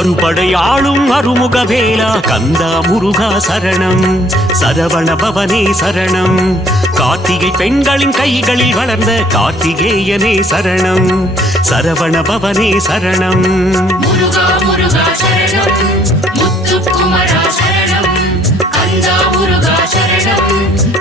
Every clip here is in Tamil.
அறுபடையாளும் அருமுகவேலா கந்தா முருகா சரணம். சரவண பவனே சரணம். கார்த்திகை பெண்களின் கைகளில் வளர்ந்த கார்த்திகேயனே சரணம். சரவண பவனே சரணம். முருகா முருகா சரணம். முத்துக்குமரா சரணம். கந்தா முருகா சரணம்.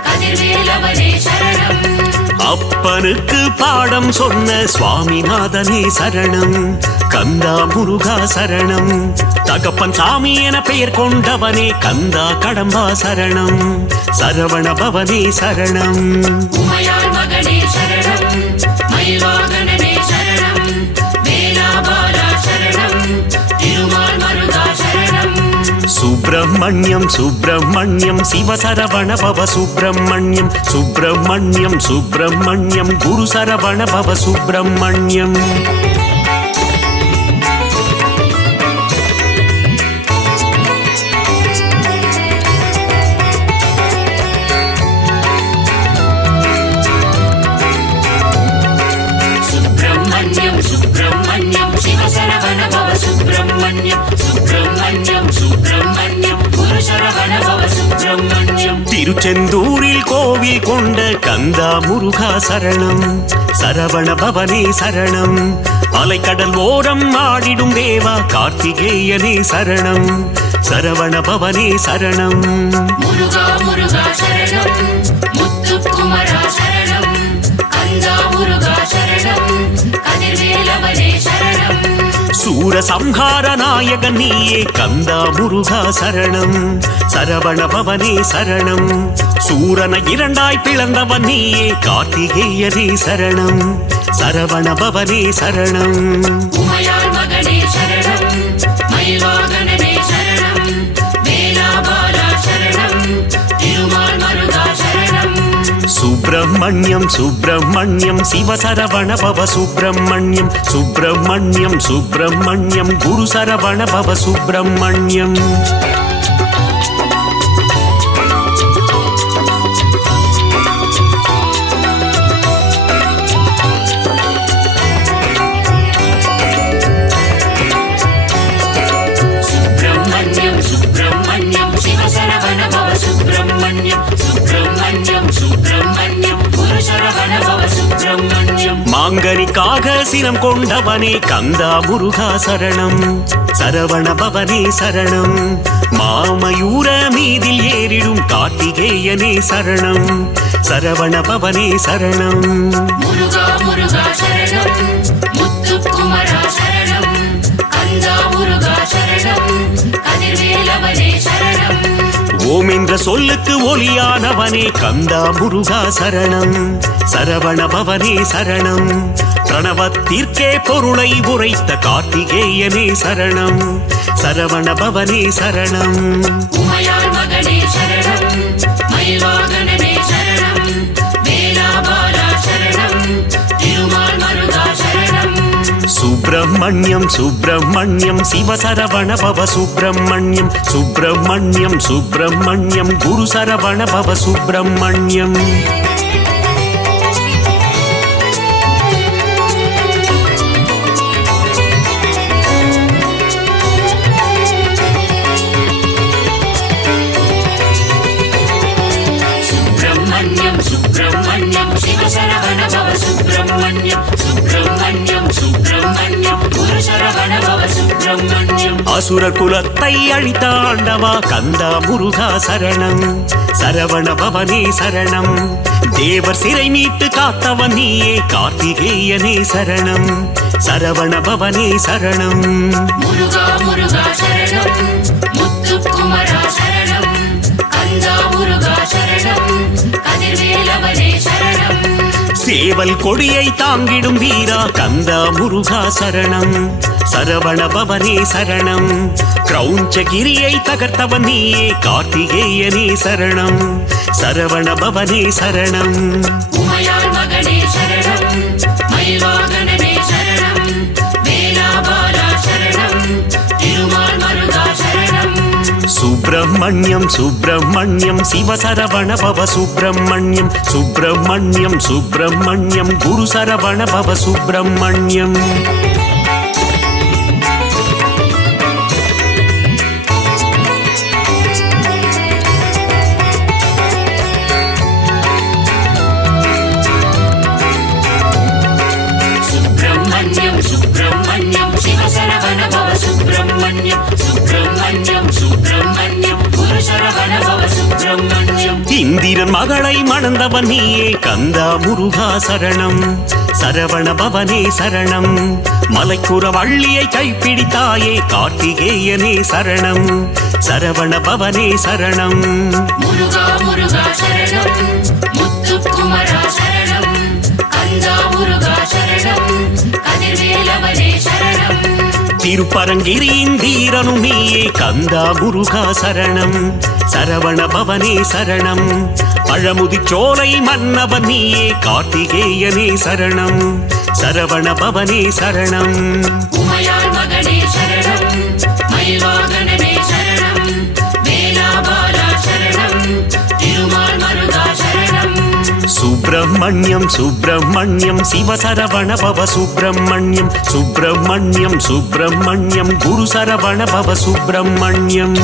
கதிர்வேலவனே சரணம். அப்பனுக்கு பாடம் சொன்ன சுவாமிநாதனே சரணம். கந்தா முருகா சரணம். தகப்பன் சாமி என பெயர் கொண்டவனே கந்தா கடம்பா சரணம். சரவண பவனே சரணம். உமையாள் மகனே சரணம். மயில்வாகனனே சரணம். வேலாபாலா சரணம். திருமால் மருகா சரணம். சுப்பிரமணியம் சுப்பிரமணியம் சிவசரவண பவ சுப்பிரமணியம். சுப்பிரமணியம் சுப்பிரமணியம் குரு சரவண பவ சுப்பிரமணியம். சுப்பிரமணியம் சுப்பிரமணியம் சிவசரவண பவ சுப்பிரமணியம். சுப்பிரமணியம் சுப்பிரமணியம் குரு சரவண பவ சுப்பிரமணியம். திருச்செந்தூரில் கோவில் கொண்ட கந்தா முருகா சரணம். சரவண பவனே சரணம். அலைக்கடல் ஓரம் ஆடிடும் தேவா கார்த்திகேயனே சரணம். சரவண பவனே சரணம். முருகா முருகா சரணம். முத்துக்குமரா சரணம். கந்தா முருகா சரணம். கதிர்வேலவனே சரணம். சூரசம்ஹார நாயகன் நீயே கந்தா முருகா சரணம். சரவண பவனே சரணம். சூரனை இரண்டாய் பிளந்தவன் நீயே கார்த்திகேயனே சரணம். சரவண பவனே சரணம். உமையாள் மகனே சரணம். மயில்வாகனனே சரணம். வேலாபாலா சரணம். திருமால் மருகா சரணம். சுப்பிரமணியம் சுப்பிரமணியம் சிவசரவண பவ சுப்பிரமணியம். சுப்பிரமணியம் சுப்பிரமணியம் குரு சரவண பவ சுப்பிரமணியம். சுப்பிரமணியம் சுப்பிரமணியம் சிவசரவண பவ சுப்பிரமணியம். சுப்பிரமணியம் சுப்பிரமணியம் குரு சரவண பவ சுப்பிரமணியம். மாங்கனிக்காக சினம் கொண்டவனே கந்தா முருகா சரணம். சரவண பவனே சரணம். மாமயூர மீதில் ஏறிடும் கார்த்திகேயனே சரணம். சரவண பவனே சரணம். முருகா முருகா சரணம். முத்துக்குமரா சரணம். கந்தா முருகா சரணம். கதிர்வேலவனே சரணம். ஓம் என்ற சொல்லுக்கு ஒளியானவனே கந்தா முருகா சரணம். சரவண பவனே சரணம். பிரணவத்திற்கே பொருளை உரைத்த கார்த்திகேயனே சரணம். சரவண பவனே சரணம். உமையாள் மகனே சரணம். மயில்வாகனனே சரணம். வேலாபாலா சரணம். திருமால் மருகா சரணம். சுப்பிரமணியம் சுப்பிரமணியம் சிவசரவண பவ சுப்பிரமணியம். சுப்பிரமணியம் சுப்பிரமணியம் குரு சரவண பவ சுப்பிரமணியம். சுப்பிரமணியம் சுப்பிரமணியம் சிவசரவண பவ சுப்பிரமணியம். சுப்பிரமணியம் சுப்பிரமணியம் குரு சரவண பவ சுப்பிரமணியம். அசுரர் குலத்தை அழித்த ஆண்டவா கந்தா முருகா சரணம். சரவண பவனே சரணம். தேவர் சிறை மீட்டு காத்தவன் நீயே கார்த்திகேயனே சரணம். சரவண பவனே சரணம். முருகா முருகா சரணம். முத்துக்குமரா சரணம். கந்தா முருகா சரணம். கதிர்வேலவனே சரணம். சேவல் கொடியை தாங்கிடும் வீரா கந்தா முருகா சரணம். சரவண பவனே சரணம். கிரௌஞ்சகிரியை தகர்த்தவன் நீயே கார்த்திகேயனே சரணம். சரவண பவனே சரணம். உமையாள் மகனே சரணம். மயில்வாகனனே சரணம். வேலாபாலா சரணம். திருமால் மருகா சரணம். சுப்பிரமணியம் சுப்பிரமணியம் சிவசரவண பவ சுப்பிரமணியம். சுப்பிரமணியம் சுப்பிரமணியம் குரு சரவண பவ சுப்பிரமணியம். சரவண பவ சுப்பிரமணியம் இந்திரன் மகளை மணந்தவன் நீயே கந்தா முருகா சரணம் சரவண பவனே சரணம் மலைக்குற வள்ளியை கைப்பிடித்தாயே கார்த்திகேயனே சரணம் சரவண பவனே சரணம் முருகா முருகா சரணம் முத்துக்குமரா சரணம் கந்தா முருகா சரணம் கதிர்வேலவனே சரணம் திருப்பரங்கிரியின் தீரனும் நீயே கந்தா முருகா சரணம் சரவண பவனே சரணம் பழமுதிச்சோலை மன்னவன் நீயே கார்த்திகேயனே சரணம் சரவண பவனே சரணம் உமையாள் மகனே சரணம் மயில்வாகனனே சரணம் வேலாபாலா சரணம் திருமால் மருகா சரணம் சுப்பிரமணியம் சுப்பிரமணியம் சிவசரவண பவ சுப்பிரமணியம் சுப்பிரமணியம் சுப்பிரமணியம் குரு சரவண பவ சுப்பிரமணியம்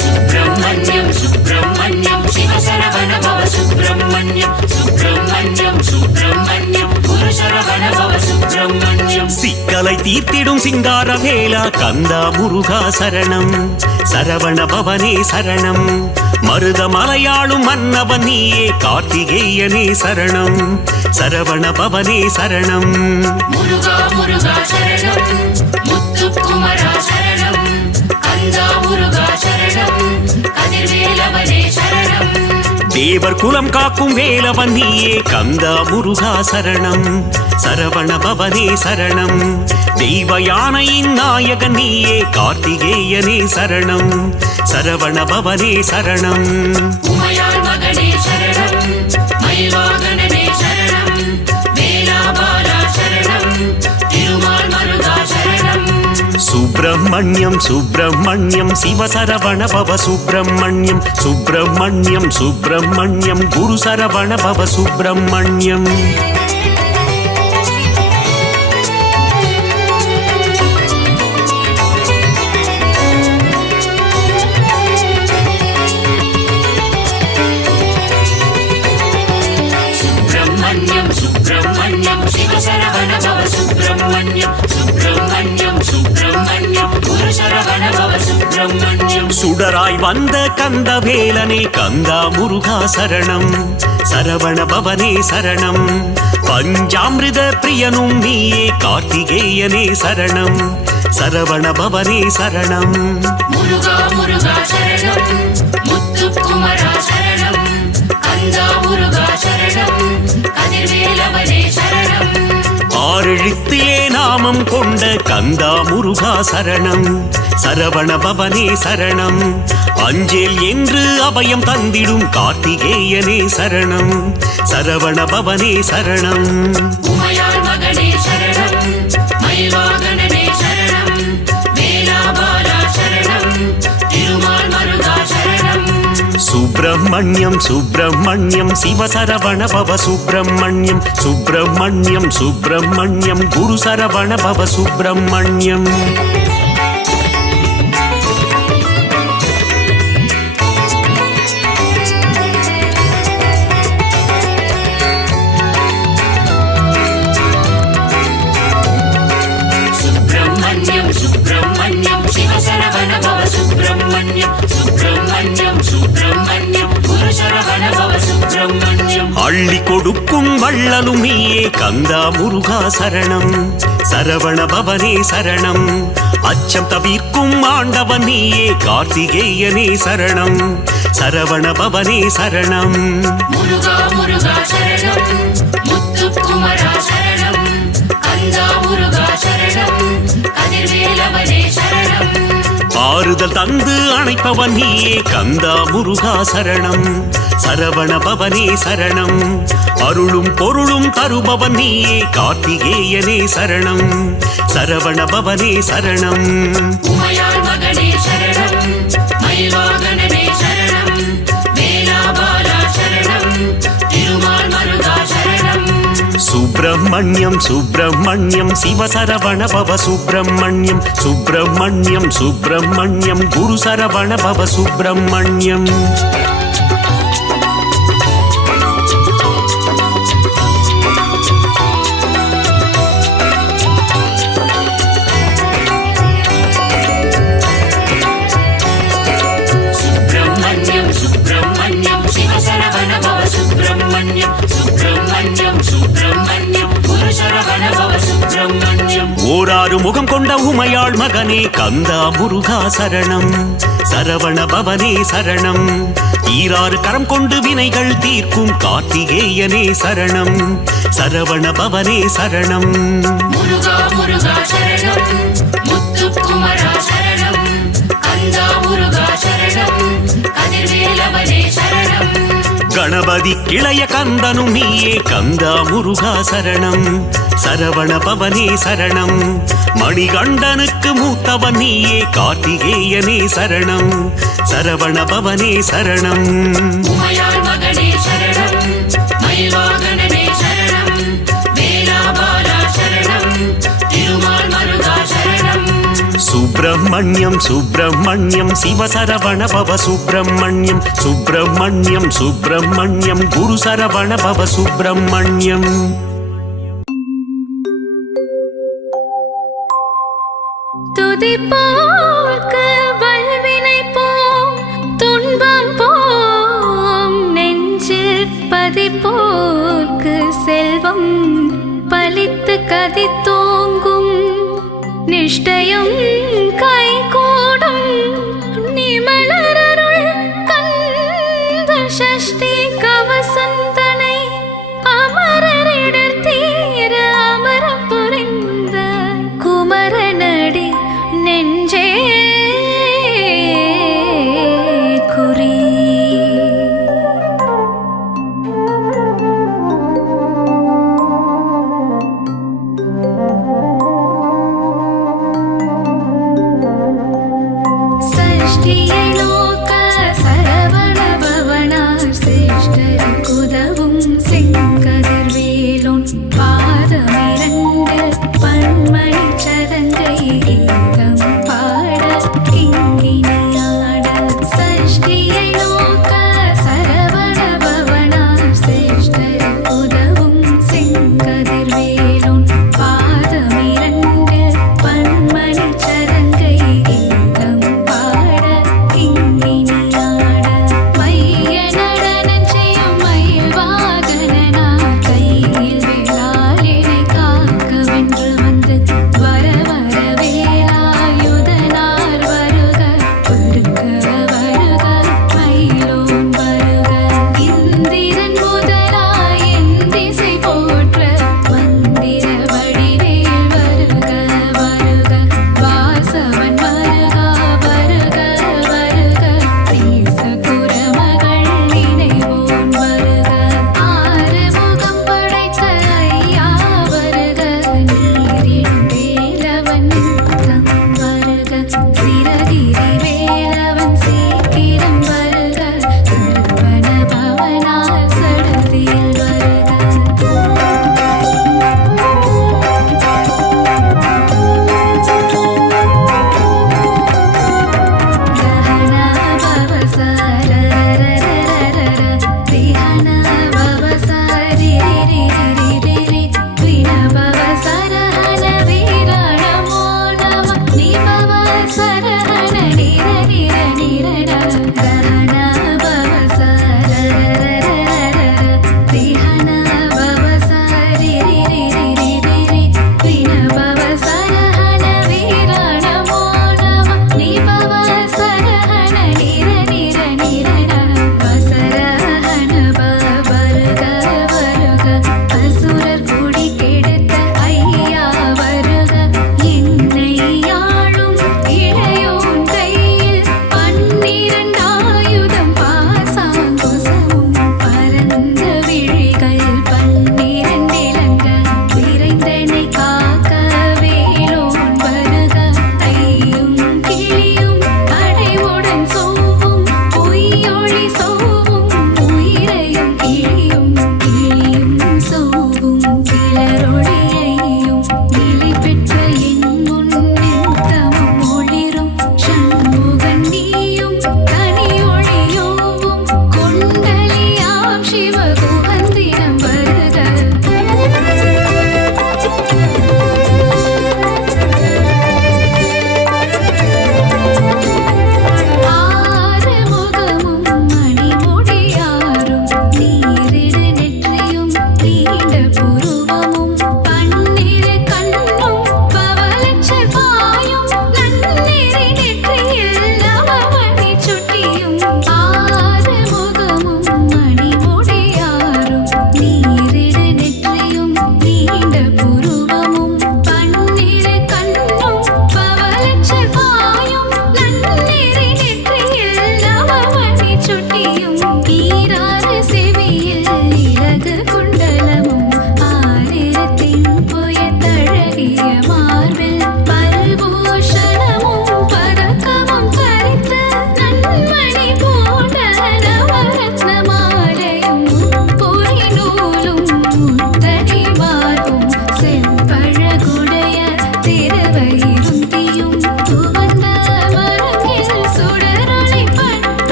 சுப்பிரமணியம் சுப்பிரமணியம் சிவசரவண பவ சுப்பிரமணியம் சுப்பிரமணியம் சுப்பிரமணியம் குரு சரவண பவ சுப்பிரமணியம் சிக்கலை தீர்த்திடும் சிங்கார வேலா கந்தா முருகா சரணம் சரவண பவனே சரணம் மருத மலையாளும் மன்னவன் நீயே கார்த்திகேயனே சரணம் சரவண பவனே சரணம் முருகா முருகா சரணம் முத்துக்குமரா சரணம் கந்தா முருகா சரணம் கதிர்வேலவனே சரணம் தேவர் குலம் காக்கும் வேலவன் நீயே கந்தா முருகா சரணம் சரவண பவனே சரணம் தெய்வ யானையின் நாயகன் நீயே கார்த்திகேயனே சரணம் சரவண பவனே சரணம் உமையாள் மகனே சரணம் மயில்வாகனனே சரணம் வேலாபாலா சரணம் திருமால் மருகா சரணம் சுப்பிரமணியம் சுப்பிரமணியம் சிவசரவண பவ சுப்பிரமணியம் சுப்பிரமணியம் சுப்பிரமணியம் குரு சரவண பவ சுப்பிரமணியம் சுப்பிரமணியம் சுப்பிரமணியம் சிவசரவண பவ சுப்பிரமணியம் சுப்பிரமணியம் சுப்பிரமணியம் குரு சரவண பவ சுப்பிரமணியம் சுடராய் வந்த கந்த வேலனே கந்தா முருகா சரணம் சரவண பவனே சரணம் பஞ்சாமிருத பிரியனும் நீயே கார்த்திகேயனே சரணம் சரவண பவனே சரணம் முருகா முருகா சரணம் முத்துக்குமரா சரணம் கந்தா முருகா சரணம் கதிர்வேலவனே சரணம் ஆறெழுத்திலே நாமம் கொண்ட கந்தா முருகா சரணம் சரவண பவனே சரணம் அஞ்சேல் என்று அபயம் தந்திடும் கார்த்திகேயனே சரணம் சரவண பவனே சரணம் உமையாள் மகனே சரணம் மயில்வாகனனே சரணம் வேலாபாலா சரணம் திருமால் மருகா சரணம் சுப்பிரமணியம் சுப்பிரமணியம் சிவசரவண பவ சுப்பிரமணியம் சுப்பிரமணியம் சுப்பிரமணியம் குரு சரவண பவ சுப்பிரமணியம் சுப்பிரமணியம் சுப்பிரமணியம் சிவசரவண பவ சுப்பிரமணியம் சுப்பிரமணியம் சுப்பிரமணியம் குரு சரவண பவ சுப்பிரமணியம் அள்ளி கொடுக்கும் வள்ளலும் நீயே கந்தா முருகா சரணம் சரவண பவனே சரணம் அச்சம் தவிர்க்கும் ஆண்டவன் நீயே கார்த்திகேயனே சரணம் சரவண பவனே சரணம் முருகா முருகா சரணம் முத்துக்குமரா சரணம் கந்தா முருகா சரணம் கதிர்வேலவனே சரணம் ஆறுதல் தந்து அணைப்பவன் நீயே கந்தா முருகா சரணம் சரவண பவனே சரணம் அருளும் பொருளும் தருபவன் நீயே கார்த்திகேயனே சரணம் சரவண பவனே சரணம் உமையாள் மகனே சரணம் மயில்வாகனனே சரணம் வேலாபாலா சரணம் திருமால் மருகா சரணம் சுப்பிரமணியம் சுப்பிரமணியம் சிவசரவண பவ சுப்பிரமணியம் சுப்பிரமணியம் சுப்பிரமணியம் குரு சரவண பவ சுப்பிரமணியம் கொண்ட உமையாள் மகனே கந்தா முருகா சரணம் சரவண பவனே சரணம் ஈராறு கரம் கொண்டு வினைகள் தீர்க்கும் கார்த்திகேயனே சரணம் சரவண பவனே சரணம் முருகா முருகா சரணம் முத்துக்குமரா சரணம் கந்தா முருகா சரணம் கதிர்வேலவனே சரணம் கணபதி கிளைய கந்தனும் நீயே கந்தா முருகா சரணம் சரவண பவனே சரணம் மணிகண்டனுக்கு மூத்தவன் நீயே கார்த்திகேயனே சரணம் சரவண பவனே சரணம் உமையாள் மகனே சரணம் மயில்வாகனனே சரணம் வேலாபாலா சரணம் திருமால் மருகா சரணம் சுப்பிரமணியம் சுப்பிரமணியம் சிவசரவண பவ சுப்பிரமணியம் சுப்பிரமணியம் சுப்பிரமணியம் குரு சரவண பவ சுப்பிரமணியம் துதிப்போர்க்கு வல்வினை போம் துன்பம் போம் நெஞ்சில் பதிப்போர்க்கு செல்வம் பலித்து கதி தோங்கும் நிஷ்டயம் கைகூடும் நிமலரருள் கந்த சஷ்டி கவசந்தனை அமரரிடர் தீர அமரம் புரிந்த குமரனடி நெஞ்சே குறி சஷ்டியை நோக்க சரவண பவனார்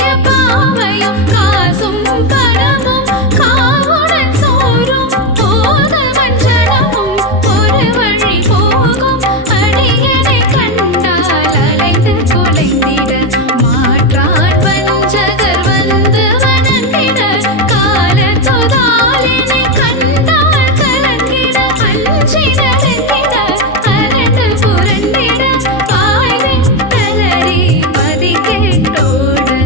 தீய பாவையும் காசும் பணமும் காவுடன் சோறும் போத வஞ்சனமும் ஒரு வழி போகும் அடியனை கண்டால் அலைந்து குலைந்திட மாற்றான் வஞ்சகர் வந்து வணங்கிட காலத்துதாலினை கண்டால் கலங்கிட அஞ்சி நடுங்கிட அரண்டு புரண்டிட ஆய்வின் தளரி மதி கேட்டோடு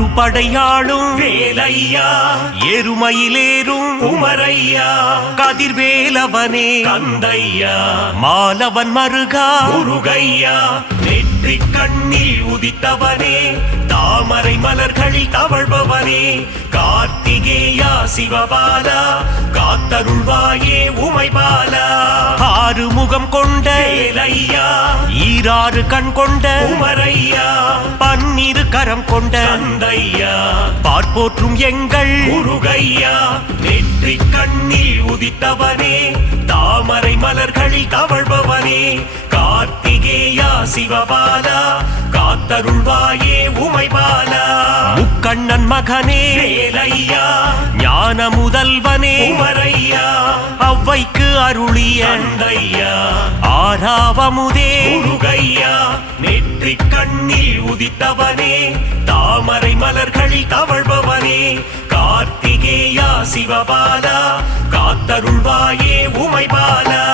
அறுபடையாளும் வேலையா எருமையிலேறும் குமரையா கதிர்வேலவனே கந்தையா மாலவன் மருகா முருகையா நெற்றி கண்ணில் உதித்தவனே தாமரை மலர்களில் தவழ்பவனே கார்த்திகேயா சிவபாலா காத்தருள்வாயே உமைபாலா ஆறு முகம் கொண்ட வேலையா ஈராறு கண் கொண்ட உமரையா பன்னிரு கரம் கொண்ட தந்தையா பார்ப்போற்றும் எங்கள் முருகையா நெற்றி கண்ணில் உதித்தவனே தாமரை மலர்களில் தவழ்பவனே கார்த்திகேயா சிவபாலா காத்தருள்வாயே உமைபாலா முக்கண்ணன் மகனே வேலையா ஞான முதல்வனே உமரையா அவ்வைக்கு அருளிய தந்தையா ஆறாவமுதே முருகையா நெற்றி கண்ணில் உதித்தவனே தாமரை மலர்களில் தவழ்பவனே கார்த்திகேயா சிவபாலா காத்தருள்வாயே உமைபாலா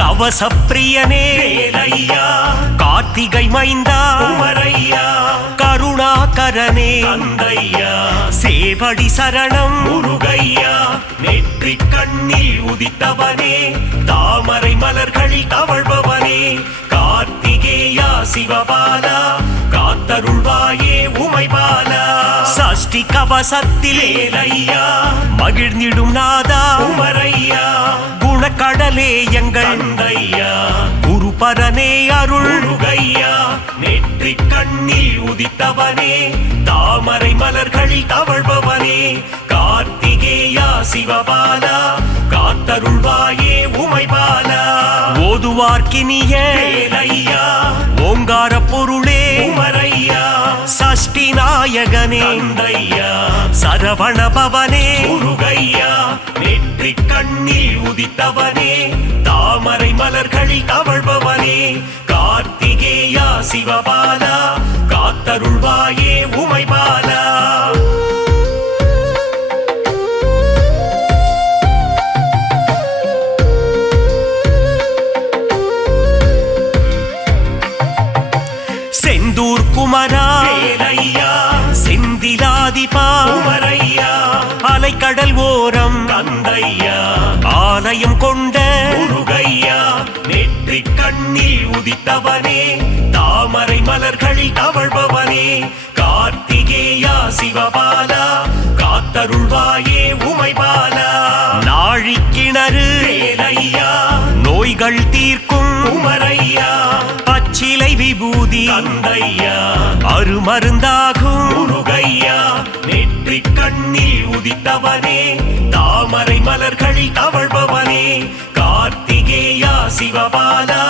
கவசப்பிரியனே வேலையா கார்த்திகை மைந்தா உமரையா கருணாகரனே தந்தையா சேவடி சரணம் முருகையா நெற்றி கண்ணில் உதித்தவனே தாமரை மலர்களில் தவழ்பவனே கார்த்திகேயா சிவபாலா காத்தருள்வாயே உமைபாலா சஷ்டி கவசத்தில் வேலையா மகிழ்ந்திடும் நாதா உமரையா குணக்கடலே எங்கள் தந்தையா குருபரனே அருள் முருகையா நெற்றி கண்ணில் உதித்தவனே தாமரை மலர்களில் தவழ்பவனே கார்த்திகேயா சிவபாலா காத்தருள்வாயே உமைபாலா ஓதுவார்க்கினிய வேலையா ஓங்கார பொருளே உமரையா சஷ்டி நாயகனே தந்தையா சரவண பவனே முருகையா நெற்றி கண்ணில் உதித்தவனே தாமரை மலர்களில் தவழ்பவனே கார்த்திகேயா சிவபாலா காத்தருள்வாயே உமைபாலா செந்தூர் குமரா வேலையா செந்திலாதிபா உமரையா அலைக்கடல் ஓரம் தந்தையா ஆலயம் கொண்ட முருகையா நெற்றி கண்ணில் உதித்தவனே தாமரை மலர்களில் தவழ்பவனே கார்த்திகேயா சிவபாலா காத்தருள்வாயே உமைபாலா நாழிக்கிணறு வேலையா நோய்கள் தீர்க்கும் உமரையா பச்சிலை விபூதி தந்தையா அருமருந்தாகும் முருகையா நெற்றி கண்ணில் உதித்தவனே தாமரை மலர்களில் தவழ்பவனே கார்த்திகேயா சிவபாலா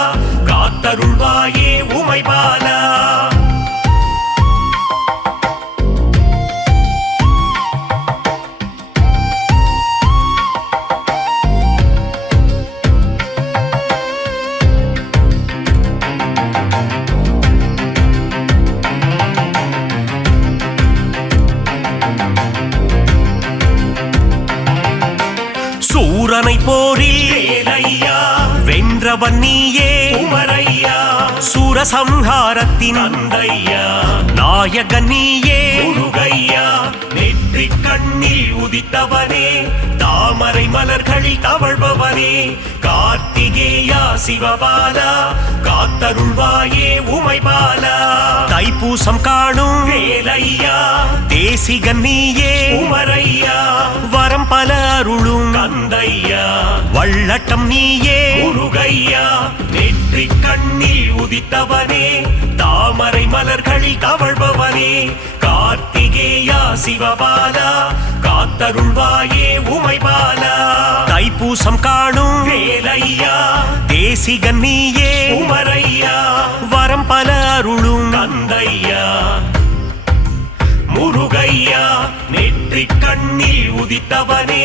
காத்தருள்வாயே உமைபாலா சூரனை போரில் வேலையா வென்றவன் நீயே உமரையா சூரசம்ஹாரத்தின் தந்தையா நாயகன் நீயே முருகையா நெற்றி கண்ணில் உதித்தவனே தாமரை மலர்களில் தவழ்பவனே கார்த்திகேயா சிவபாலா காத்தருள்வாயே உமைபாலா தைப்பூசம் காணும் வேலையா தேசிகன் நீயே உமரையா வரம் பல அருளும் தந்தையா வள்ளட்டம் நீயே முருகையா நெற்றி கண்ணில் உதித்தவனே தாமரை மலர்களில் தவழ்பவனே கார்த்திகேயா சிவபாலா காத்தருள்வாயே உமைபாலா தைப்பூசம் காணும் வேலையா தேசிகன் நீயே உமரையா வரம் பல அருளும் தந்தையா முருகையா நெற்றி கண்ணில் உதித்தவனே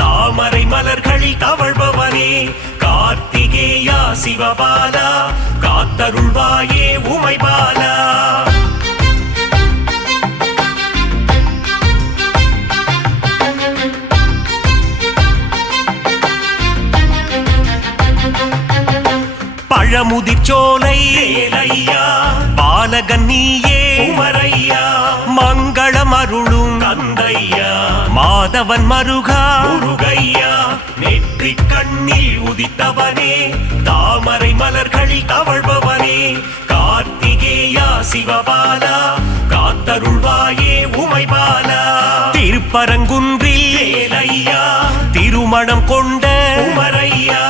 தாமரை மலர்களில் தவழ்பவனே கார்த்திகேயா சிவபாலா காத்தருள்வாயே உமைபாலா பழமுதிர்ச்சோலை வேலையா பாலகன் நீயே குமரையா மங்களம் அருளும் கந்தையா மாதவன் மருகா முருகையா நெற்றி கண்ணில் உதித்தவனே தாமரை மலர்களில் தவழ்பவனே கார்த்திகேயா சிவபாலா காத்தருள்வாயே உமைபாலா திருப்பரங்குன்றில் வேலையா திருமணம் கொண்ட குமரையா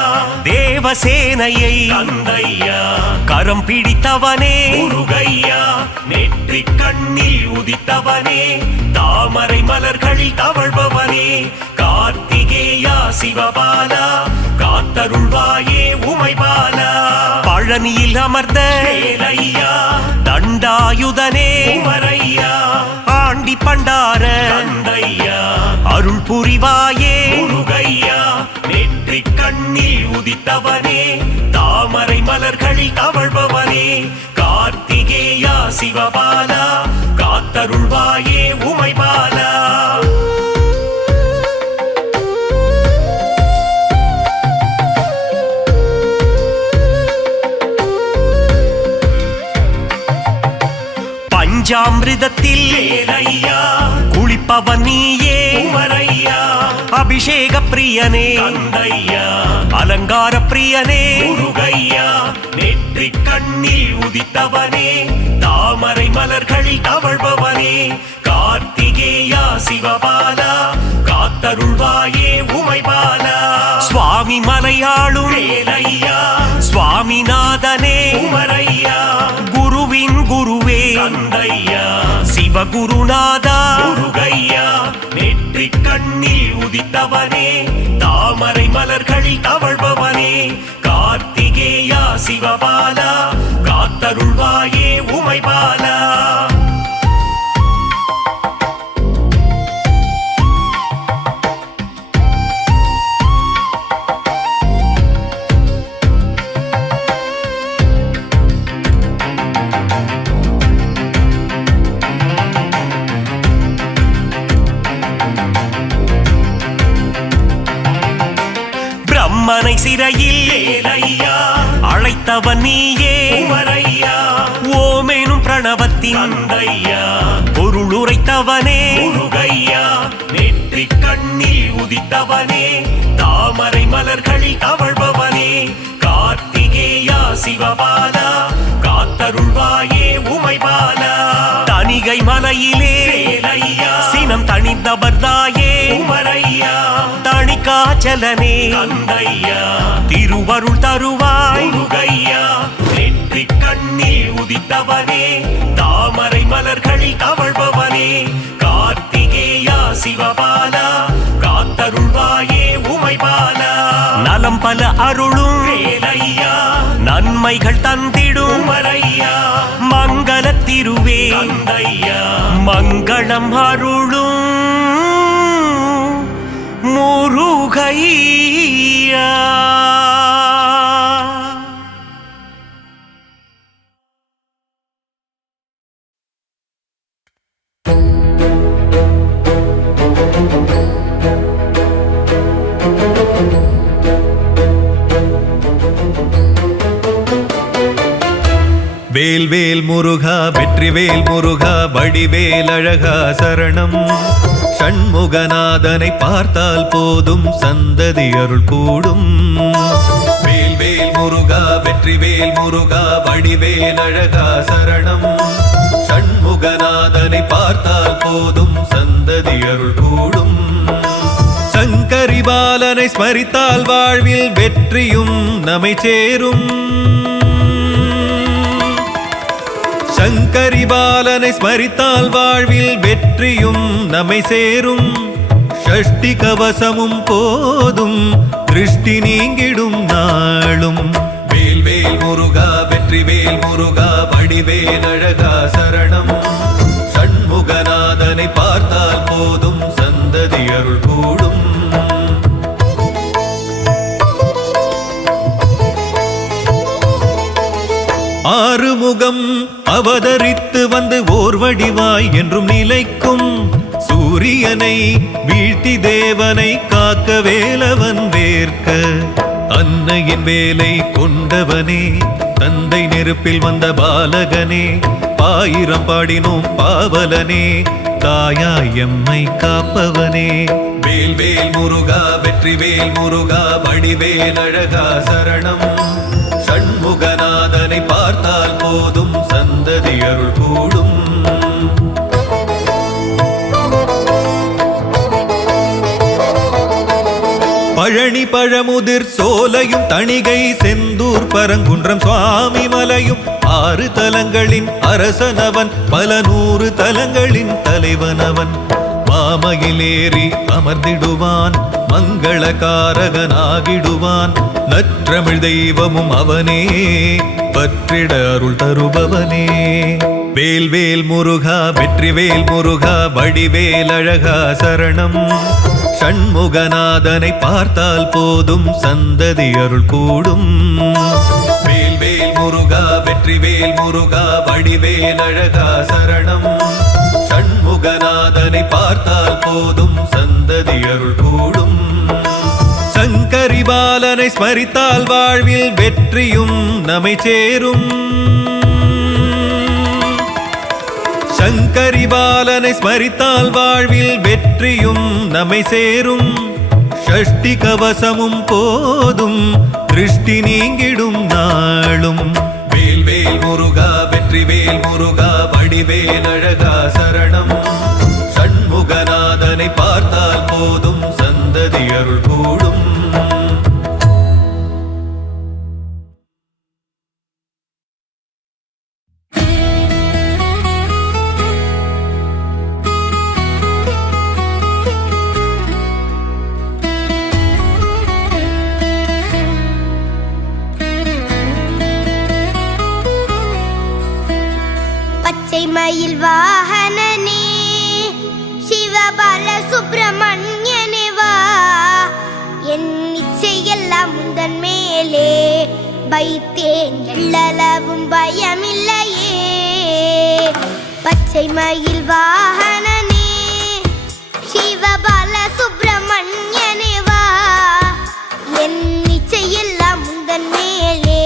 தேவசேனையை கந்தையா கரம் பிடித்தவனே முருகையா நெற்றி கண்ணில் உதித்தவனே தாமரை மலர்களில் தவழ்பவனே கார்த்திகேயா சிவபாலா காத்தருள்வாயே உமைபாலா பழனியில் அமர்ந்த வேலையா தண்டாயுதனே குமரையா ஆண்டி பண்டார கந்தையா அருள் புரிவாயே முருகையா நெற்றி கண்ணில் உதித்தவனே தாமரை மலர்களில் தவழ்பவனே கார்த்திகேயா சிவபாலா காத்தருள்வாயே உமைபாலா பஞ்சாமிர்தத்தில் வேலையா குளிப்பவன் நீயே குமரையா அபிஷேக பிரியனே கந்தையா அலங்கார பிரியனே முருகையா நெற்றி கண்ணில் உதித்தவனே தாமரை மலர்களில் தவழ்பவனே கார்த்திகேயா சிவபாலா காத்தருள்வாயே உமைபாலா சுவாமி மலையாளும் வேலையா சுவாமிநாதனே குமரையா குருவின் குருவே கந்தையா சிவகுருநாதா முருகையா நெற்றி கண்ணில் உதித்தவனே தாமரை மலர்களில் தவழ்பவனே கார்த்திகேயா சிவபாலா காத்தருள்வாயே உமைபாலா பிரம்மனை சிறையில் வேலையா அழைத்தவன் நீயே குமரையா ஓமேனும் பிரணவத்தின் கந்தையா பொருள் உரைத்தவனே முருகையா நெற்றி கண்ணில் உதித்தவனே தாமரை மலர்களில் தவழ்பவனே கார்த்திகேயா சிவபாலா காத்தருள்வாயே உமைபாலா தணிகை மலையிலே வேலையா சினம் தணிந்தவர்தாயே குமரையா தணிகாச்சலனே கந்தையா திருவருள் தருவாய் முருகையா நெற்றி கண்ணில் உதித்தவனே தாமரை மலர்களில் தவழ்பவனே கார்த்திகேயா சிவபாலா காத்தருள்வாயே உமைபாலா நலம் பல அருளும் வேலையா நன்மைகள் தந்திடும் குமரையா மங்கள திருவே கந்தையா மங்களம் அருளும் முருகையா வேல்வேல் முருகா வெற்றிவேல் முருகா வடிவேல் அழகா சரணம் ஷண்முகநாதனை பார்த்தால் போதும் சந்ததி அருள் கூடும் வேல்வேல் முருகா வெற்றிவேல் முருகா வடிவேல் அழகா சரணம் ஷண்முகநாதனை பார்த்தால் போதும் சந்ததி அருள் கூடும் சங்கரி பாலனை ஸ்மரித்தால் வாழ்வில் வெற்றியும் நம்மை சேரும் சங்கரி பாலனை ஸ்மரித்தால் வாழ்வில் வெற்றியும் நம்மை சேரும் ஷஷ்டி கவசமும் போதும் திருஷ்டி நீங்கிடும் நாளும் வேல்வேல் முருகா வெற்றிவேல் முருகா வடிவேல் அழகா சரணம் ஷண்முகநாதனை பார்த்தால் போதும் சந்ததி அருள் கூடும் ஆறுமுகம் அவதரித்து வந்து ஓர் வடிவாய் என்றும் நிலைக்கும் சூரியனை வீழ்த்தி தேவனை காக்க வேலவன் வேர்க்க அன்னையின் வேலை கொண்டவனே, தந்தை நெருப்பில் வந்த பாலகனே, பாயிரம் பாடினோம் பாவலனே, தாயாய் எம்மை காப்பவனே. வேல் வேல் முருகா, வெற்றி வேல் முருகா, வடிவேல் அழகா சரணம். சண்முகநாதனை பார்த்தால் போதும் சந்ததி அருள் கூடும். பழனி பழமுதிர் சோலையும் தணிகை செந்தூர் பரங்குன்றம் சுவாமி மலையும் 6 தலங்களின் அரசனவன், பல 100 தலங்களின் தலைவனவன். மாமையிலேறி அமர்ந்திடுவான், மங்களகாரகனாகிடுவான். நற்றமிழ் தெய்வமும் அவனே, பற்றிட அருள் தருபவனே. வேல் வேல் முருகா, வெற்றி வேல் முருகா, வடிவேல் அழகா சரணம். சண்முகநாதனை பார்த்தால் போதும் சந்ததி அருள் கூடும். வேல் வேல் முருகா, வெற்றி வேல் முருகா, வடிவேல் அழகா சரணம். சண்முகநாதனை பார்த்தால் போதும் சந்ததி அருள் கூடும். சங்கரி பாலனை ஸ்மரித்தால் வாழ்வில் வெற்றியும் நம்மை சேரும். சங்கரி பாலனை ஸ்மரித்தால் வாழ்வில் வெற்றியும் நம்மை சேரும். ஷஷ்டி கவசமும் போதும் திருஷ்டி நீங்கிடும் நாளும். வேல் வேல் முருகா, வெற்றி வேல் முருகா, வடிவேல் அழகா சரணம். சண்முகநாதனை பார்த்தால் போதும் சந்ததி அருள் கூடும். மயில் வாகனனே, சிவபால சுப்பிரமணியனே வா. என் இச்சையெல்லாம் உந்தன் மேலே வைத்தேன், எள்ளளவும் பயமில்லையே. பச்சை மயில் வாகனனே, சிவபால சுப்பிரமணியனே வா. என் இச்சையெல்லாம் உந்தன் மேலே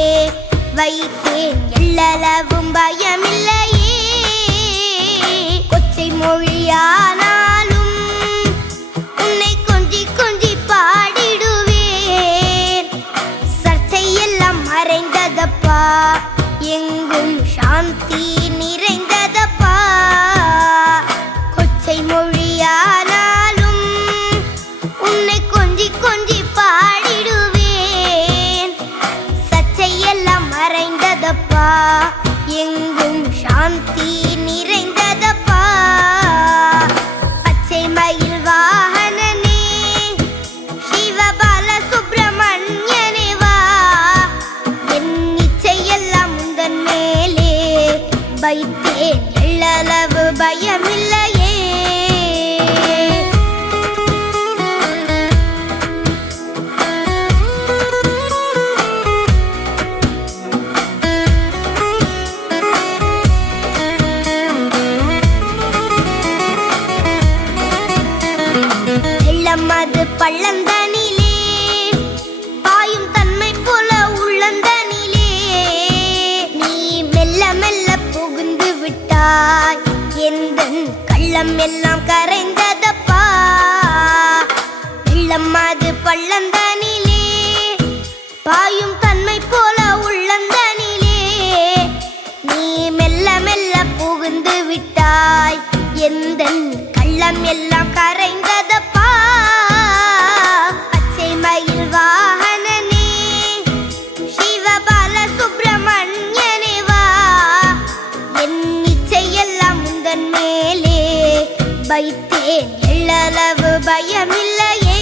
வைத்தேன், எள்ளளவும் பயமில்லையே. மொழியானாலும் உன்னை கொஞ்சி கொஞ்சி பாடிடுவேன். சர்ச்சையெல்லாம் மறைந்ததப்பா, எங்கும் சாந்தி நிறைந்ததப்பா. கொச்சை மொழியானாலும் உன்னை கொஞ்சி கொஞ்சி பாடிடுவேன். சர்ச்சையெல்லாம் மறைந்ததப்பா, எங்கும் சாந்தி நிறைந்ததப்பா. பச்சை மயில் வாகனனே, சிவபால சுப்பிரமணியனே வா. என் இச்சையெல்லாம் உந்தன் மேலே வைத்தேன், எள்ளளவு பயமில்லையே. அது பள்ளந்தனிலே பாயும் தன்மை போல உள்ளந்தனிலே. நீ மெல்ல மெல்ல புகுந்து விட்டாய், எந்தன் கள்ளம் எல்லாம் கரைந்ததப்பா. வெள்ளம் அது பள்ளந்தனிலே பாயும் தன்மை போல உள்ளந்தனிலே. நீ மெல்ல மெல்ல புகுந்து விட்டாய், எந்தன் கள்ளம் எல்லாம் கரைந்ததப்பா. பச்சை மயில் வாகனனே, சிவபால சுப்பிரமணியனே வா. என் இச்சையெல்லாம் உந்தன் மேலே வைத்தேன், எள்ளளவு பயமில்லையே.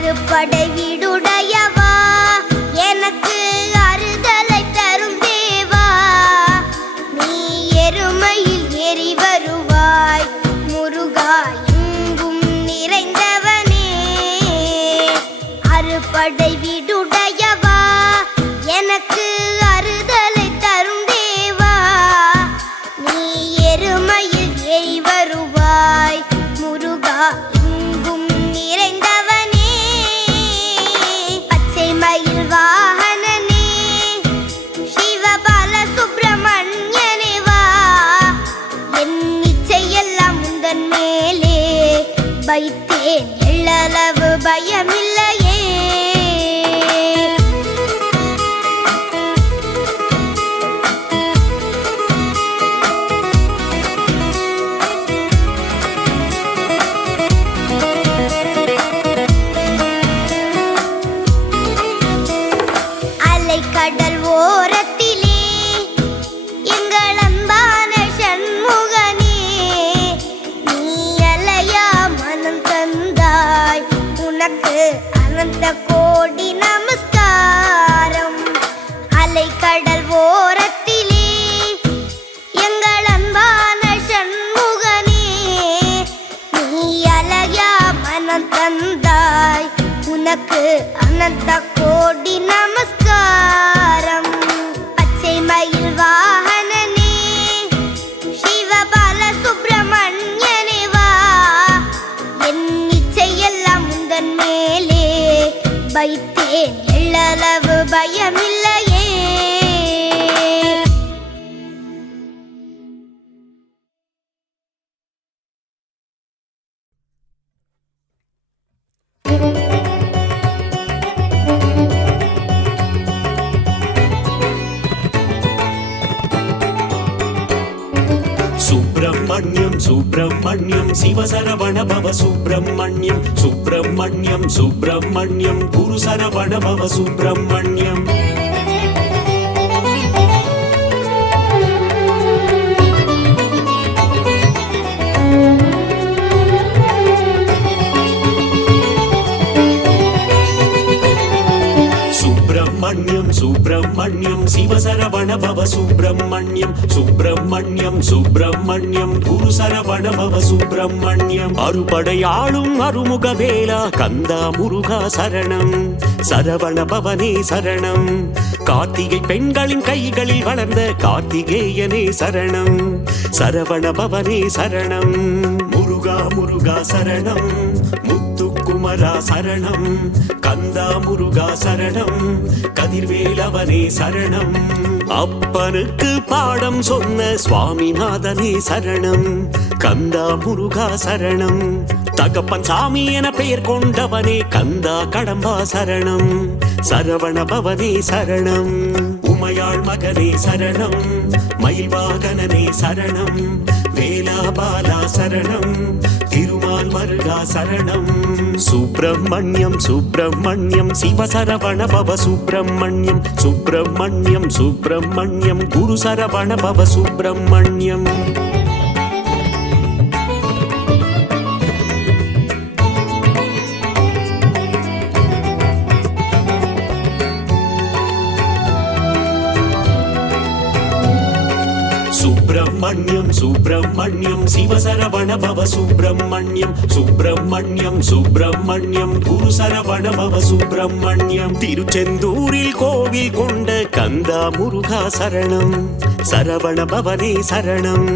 அறுபடை வீடுடையவா எனக்கு அறுதலை தரும் தேவா நீ எருமையில் ஏறி வருவாய் முருகா எங்கும் நிறைந்தவனே அறுபடை வீடுடையவா எனக்கு அறுதலை தரும் தேவா நீ எருமையில் ஏறி வருவாய் முருகா எங்கும் நிறைந்தவனே பச்சை மயில் வாகனனே சிவபால சுப்பிரமணியனே வா என் இச்சையெல்லாம் உந்தன் மேலே வைத்தேன் எள்ளளவு பயமில்லையே கடல் ஓரத்திலே எங்கள் அன்பான சண்முகனே நீ அலையா மனம் தந்தாய் உனக்கு அனந்த கோடி நமஸ்காரம் அலைக்கடல் ஓரத்திலே எங்கள் அன்பான சண்முகனே நீ அலையா மனம் தந்தாய் உனக்கு அனந்த கோடி நமஸ்காரம் பச்சை மயில் வாகனனே சிவபால சுப்பிரமணியனே வா என் இச்சையெல்லாம் உந்தன் மேலே வைத்தேன் எள்ளளவு பயமில்லையே சுப்பிரமணியம் சுப்பிரமணியம் சிவசரவண பவ சுப்பிரமணியம் சுப்பிரமணியம் சுப்பிரமணியம் குரு சரவண பவ சுப்பிரமணியம் சுப்பிரமணியம் சுப்பிரமணியம் சிவசரவண பவ சுப்பிரமணியம் சுப்பிரமணியம் சுப்பிரமணியம் குரு சரவண பவ சுப்பிரமணியம் அறுபடையாளும் அருமுக வேலா கந்தா முருகா சரணம் சரவண பவனே சரணம் கார்த்திகை பெண்களின் கைகளில் வளர்ந்த கார்த்திகேயனே சரணம் சரவண பவனே சரணம் முருகா முருகா சரணம் முத்துக்குமரா சரணம் கந்தா முருகா சரணம் கதிர்வேலவனே சரணம் அப்பனுக்கு பாடம் சொன்ன சுவாமிநாதனே சரணம் கந்தா முருகா சரணம் தகப்பன் சாமி என பெயர் கொண்டவனே கந்தா கடம்பா சரணம் சரவண பவனே சரணம் உமையாள் மகனே சரணம் மயில் வாகனனே சரணம் வேலாபாலா சரணம் திருமால் மருகா சரணம் சுப்பிரமணியம் சுப்பிரமணியம் சிவசரவண பவ சுப்பிரமணியம் சுப்பிரமணியம் சுப்பிரமணியம் குரு சரவண பவ சுப்பிரமணியம் சுப்பிரமணியம் சுப்பிரமணியம் சிவசரவண பவ சுப்பிரமணியம் சுப்பிரமணியம் சுப்பிரமணியம் குரு சரவண பவ சுப்பிரமணியம் திருச்செந்தூரில் கோவில் கொண்ட கந்தா முருகா சரணம் சரவண பவனே சரணம்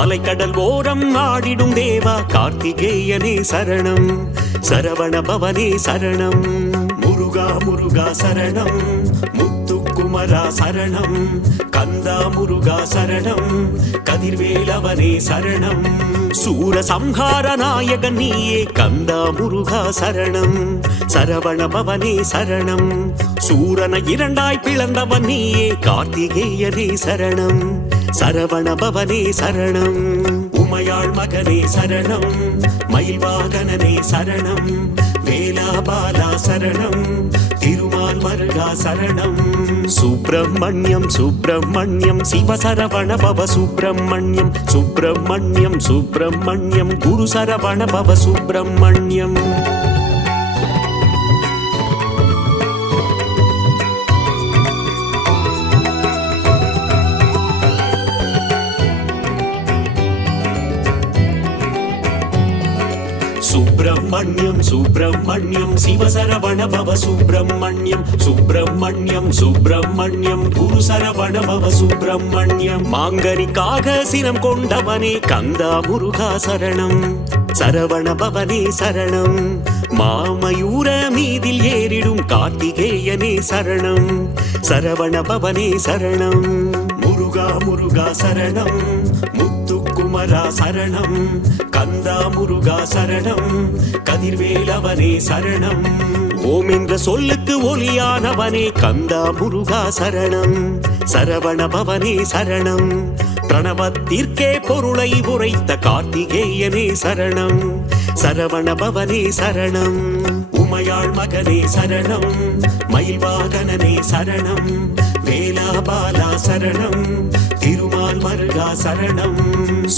அலைக்கடல் ஓரம் ஆடிடும் தேவா கார்த்திகேயனே சரணம் சரவண பவனே சரணம் முருகா முருகா சரணம் முத்துக்குமரா சரணம் கந்தா முருகா சரணம் கதிர்வேலவனே சரணம் சூரசம்ஹார நாயகன் நீயே கந்தா முருகா சரணம் சரவண பவனே சரணம் சூரனை இரண்டாய் பிளந்தவன் நீயே கார்த்திகேயனே சரணம் சரவண பவனே சரணம் உமையாள் மகனே சரணம் மயில் வாகனனே சரணம் வேலாபாலா சரணம் திருமால் மருகா சரணம் சுப்பிரமணியம் சுப்பிரமணியம் சிவசரவண பவ சுப்பிரமணியம் சுப்பிரமணியம் சுப்பிரமணியம் குரு சரவண பவ சுப்பிரமணியம் சுப்பிரமணியம் சிவசரவண பவ சுப்பிரமணியம் சுப்பிரமணியம் சுப்பிரமணியம் குரு சரவண பவ சுப்பிரமணியம் மாங்கனிக்காக சிரம் கொண்டவனே கந்தா முருகா சரணம் சரவண பவனே சரணம் மாமயூர மீதில் ஏறிடும் கார்த்திகேயனே சரணம் சரவண பவனே சரணம் முருகா முருகா சரணம் முத்துக்குமரா சரணம் கந்தா முருகா சரணம் கதிர்வேலவனே சரணம் ஓம் என்ற சொல்லுக்கு ஒளியானவனே கந்தா முருகா சரணம் சரவண பவனே சரணம் பிரணவத்திற்கே பொருளை உரைத்த கார்த்திகேயனே சரணம் சரவண பவனே சரணம் உமையாள் மகனே சரணம் மயில் வாகனனே சரணம் வேலாபாலா சரணம் திருமால் மருகா சரணம்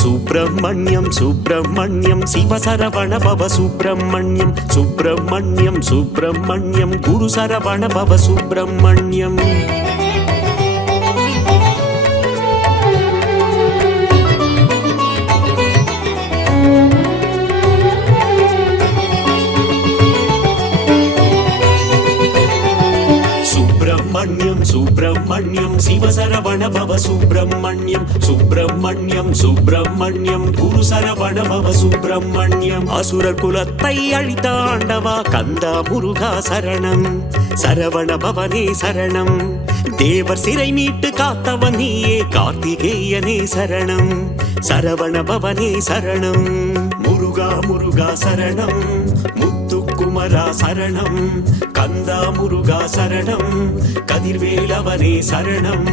சுப்பிரமணியம் சுப்பிரமணியம் சிவசரவண பவ சுப்பிரமணியம் சுப்பிரமணியம் சுப்பிரமணியம் குரு சரவண பவ சுப்பிரமணியம் சுப்பிரமணியம் சுப்பிரமணியம் சிவசரவண பவ சுப்பிரமணியம் சுப்பிரமணியம் சுப்பிரமணியம் குரு சரவண பவ சுப்பிரமணியம் அசுரர் குலத்தை அழித்த ஆண்டவா கந்தா முருகா சரணம் சரவண பவனே சரணம் தேவர் சிறை மீட்டு காத்தவன் நீயே கார்த்திகேயனே சரணம் சரவண பவனே சரணம் முருகா முருகா சரணம் முத்துக்குமரா சரணம் கந்தா முருகா சரணம் கதிர்வேலவனே சரணம்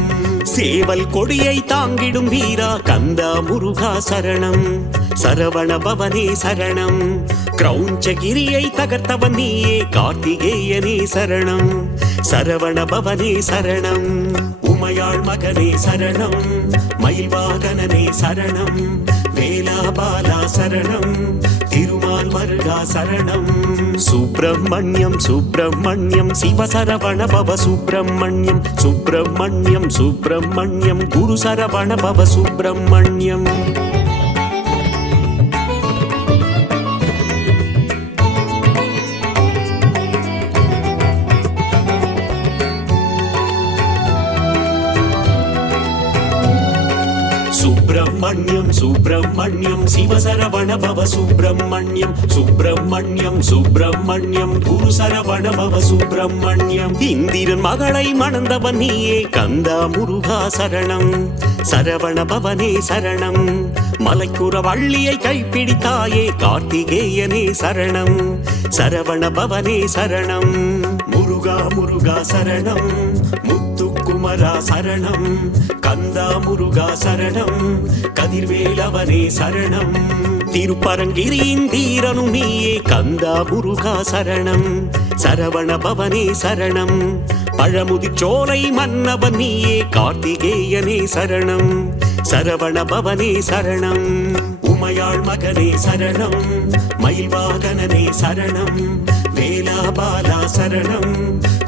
சேவல் கொடியை தாங்கிடும் வீரா கந்தா முருகா சரணம் சரவண பவனே சரணம் கிரௌஞ்சகிரியை தகர்த்தவன் நீயே கார்த்திகேயனே சரணம் சரவண பவனே சரணம் உமையாள் மகனே சரணம் மயில் வாகனனே சரணம் வேலாபாலா சரணம் திருமால் மருகா சரணம் சுப்பிரமணியம் சுப்பிரமணியம் சிவசரவண பவ சுப்பிரமணியம் சுப்பிரமணியம் சுப்பிரமணியம் குரு சரவண பவ சுப்பிரமணியம் சுப்பிரமணியம் சுப்பிரமணியம் சிவசரவண பவ சுப்பிரமணியம் சுப்பிரமணியம் சுப்பிரமணியம் குரு சரவண பவ சுப்பிரமணியம் இந்திரன் மகளை மணந்தவன் நீயே கந்தா முருகா சரணம் சரவண பவனே சரணம் மலைக்குற வள்ளியை கைப்பிடித்தாயே கார்த்திகேயனே சரணம் சரவண பவனே சரணம் முருகா முருகா சரணம் முத்துக்குமரா சரணம் கந்தா முருகா சரணம் கதிர்வேலவனே சரணம் திருப்பரங்கிரியின் தீரனும் நீயே கந்தா முருகா சரணம் சரவண பவனே சரணம் பழமுதிர்ச்சோலை மன்னவன் நீயே கார்த்திகேயனே சரணம் சரவண பவனே சரணம் உமையாள் மகனே சரணம் மயில் வாகனனே சரணம் வேலாபாலா சரணம்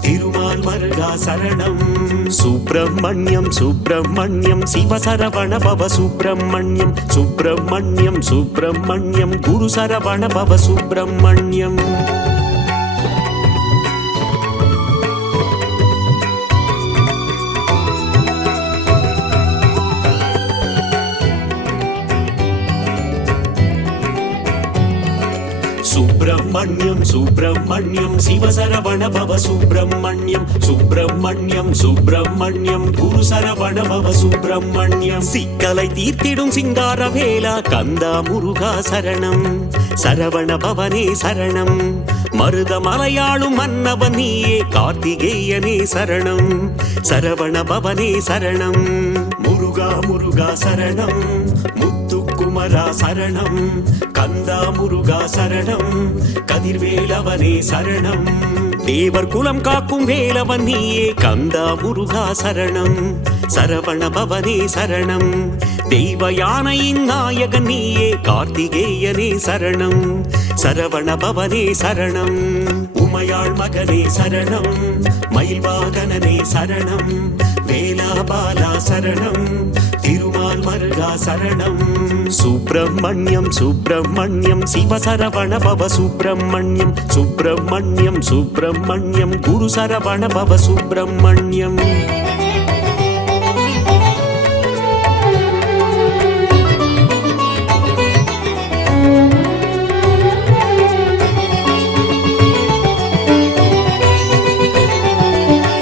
திருமால் மருகா சரணம் சுப்பிரமணியம் சுப்பிரமணியம் சிவசரவண பவ சுப்பிரமணியம் சுப்பிரமணியம் சுப்பிரமணியம் குரு சரவண பவ சுப்பிரமணியம் சுப்பிரமணியம் சுப்பிரமணியம் சிவசரவண பவ சுப்பிரமணியம் சுப்பிரமணியம் சுப்பிரமணியம் குரு சரவண பவ சுப்பிரமணியம் சிக்கலை தீர்த்திடும் சிங்கார வேலா கந்தா முருகா சரணம் சரவண பவனே சரணம் மருத மலையாளும் மன்னவன் நீயே கார்த்திகேயனே சரணம் சரவண பவனே சரணம் முருகா முருகா சரணம் முத்துக்குமரா சரணம் கந்தா முருகா சரணம் கதிர்வேலவனே சரணம் தேவர் குலம் காக்கும் வேலவன் நீயே கந்தா முருகா சரணம் சரவண பவனே சரணம் தெய்வ யானையின் நாயகன் நீயே கார்த்திகேயனே சரணம் சரவண பவனே சரணம் உமையாள் மகனே சரணம் மயில் வாகனனே சரணம் வேலாபாலா சரணம் திருமால் மருகா சரணம் சுப்பிரமணியம் சுப்பிரமணியம் சிவசரவண பவ சுப்பிரமணியம் சுப்பிரமணியம் சுப்பிரமணியம் குரு சரவண பவ சுப்பிரமணியம்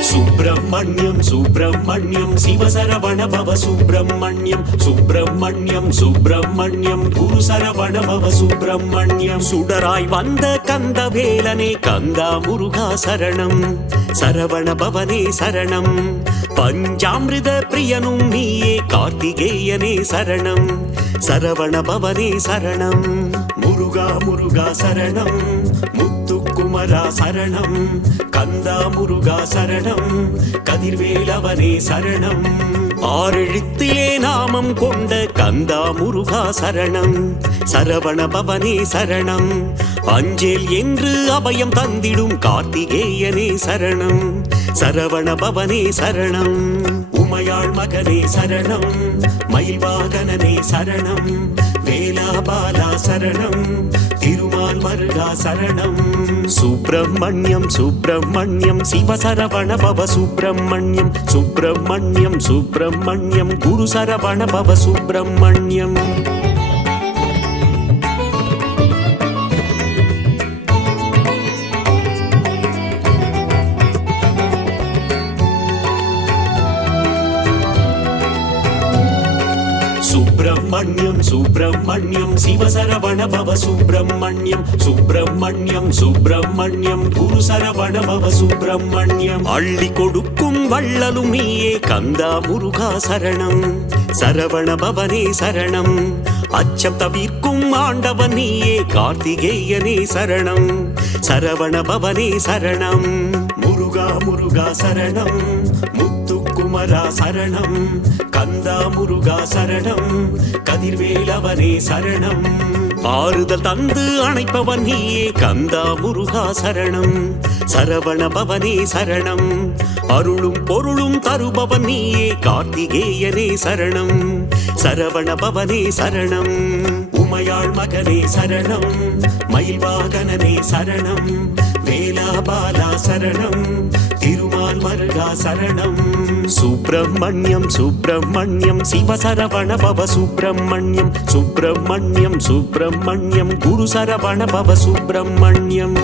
சுப்பிரமணியம் சுப்பிரமணியம் சிவசரவண பவ சுப்பிரமணியம் சுப்பிரமணியம் சுப்பிரமணியம் குரு சரவண பவ சுப்பிரமணியம் சுடராய் வந்த கந்த வேலனே கந்தா முருகா சரணம் சரவண பவனே சரணம் பஞ்சாமிருத பிரியனும் நீயே கார்த்திகேயனே சரணம் சரவண பவனே சரணம் முருகா முருகா சரணம் முத்துக்குமரா சரணம் கந்தா முருகா சரணம் கதிர்வேலவனே சரணம் ஆறெழுத்திலே நாமம் கொண்ட கந்தா முருகா சரணம் சரவண பவனே சரணம் அஞ்சேல் என்று அபயம் தந்திடும் கார்த்திகேயனே சரணம் சரவண பவனே சரணம் உமையாள் மகனே சரணம் மயில் வாகனனே சரணம் வேலாபாலா சரணம் திருமால் மருகா சரணம் சுப்பிரமணியம் சுப்பிரமணியம் சிவசரவண பவ சுப்பிரமணியம் சுப்பிரமணியம் சுப்பிரமணியம் குரு சரவண பவ சுப்பிரமணியம் சுப்பிரமணியம் சுப்பிரமணியம் சிவசரவண பவ சுப்பிரமணியம் சுப்பிரமணியம் சுப்பிரமணியம் குரு சரவண பவ சுப்பிரமணியம் அள்ளி கொடுக்கும் வள்ளலும் நீயே கந்தா முருகா சரணம் சரவண பவனே சரணம் அச்சம் தவிர்க்கும் ஆண்டவன் நீயே கார்த்திகேயனே சரணம் சரவண பவனே சரணம் முருகா முருகா சரணம் முத்துக்குமரா சரணம் கந்தா முருகா சரணம் கதிர்வேலவனே சரணம் ஆறுதல் தந்து அணைப்பவன் நீயே கந்தா முருகா சரணம் சரவண பவனே சரணம் அருளும் பொருளும் தருபவன் நீயே கார்த்திகேயனே சரணம் சரவண பவனே சரணம் உமையாள் மகனே சரணம் மயில் வாகனனே சரணம் வேலாபாலா சரணம் திருமால் மருகா சரணம் சுப்பிரமணியம் சுப்பிரமணியம் சிவசரவண பவ சுப்பிரமணியம் சுப்பிரமணியம் சுப்பிரமணியம் குரு சரவண பவ சுப்பிரமணியம்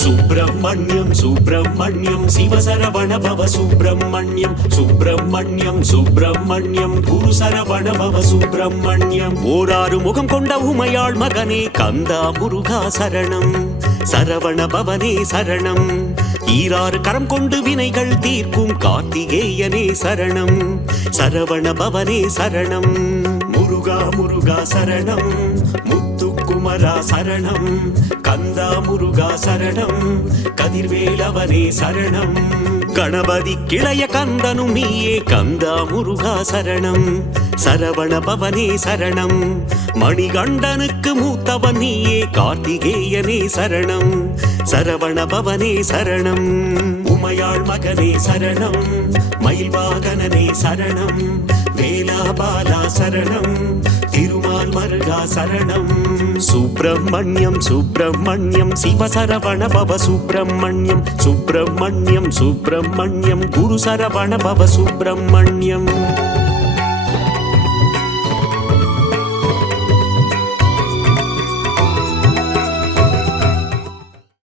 சுப்பிரமணியம் சுப்பிரமணியம் சிவசரவண பவ சுப்பிரமணியம் சுப்பிரமணியம் சுப்பிரமணியம் குரு சரவண பவ சுப்பிரமணியம் ஓராறு முகம் கொண்ட உமையாள் மகனே கந்தா முருகா சரணம் சரவண பவனே சரணம் ஈராறு கரம் கொண்டு வினைகள் தீர்க்கும் கார்த்திகேயனே சரணம் சரவண பவனே சரணம் முருகா முருகா சரணம் முத்துக்குமரா சரணம் கந்தா முருகா சரணம் கதிர்வேலவனே சரணம் கணபதி கிளைய கந்தனும் நீயே கந்தா முருகா சரணம் சரவண பவனே சரணம் மணிகண்டனுக்கு மூத்தவன் நீயே கார்த்திகேயனே சரணம் சரவண பவனே சரணம் உமையாள் மகனே சரணம் மயில் வாகனனே சரணம் வேலாபாலா சரணம் திருமால் மருகா சரணம் சுப்பிரமணியம் சுப்பிரமணியம் சிவசரவண பவ சுப்பிரமணியம் சுப்பிரமணியம் சுப்பிரமணியம் குரு சரவண பவ சுப்பிரமணியம்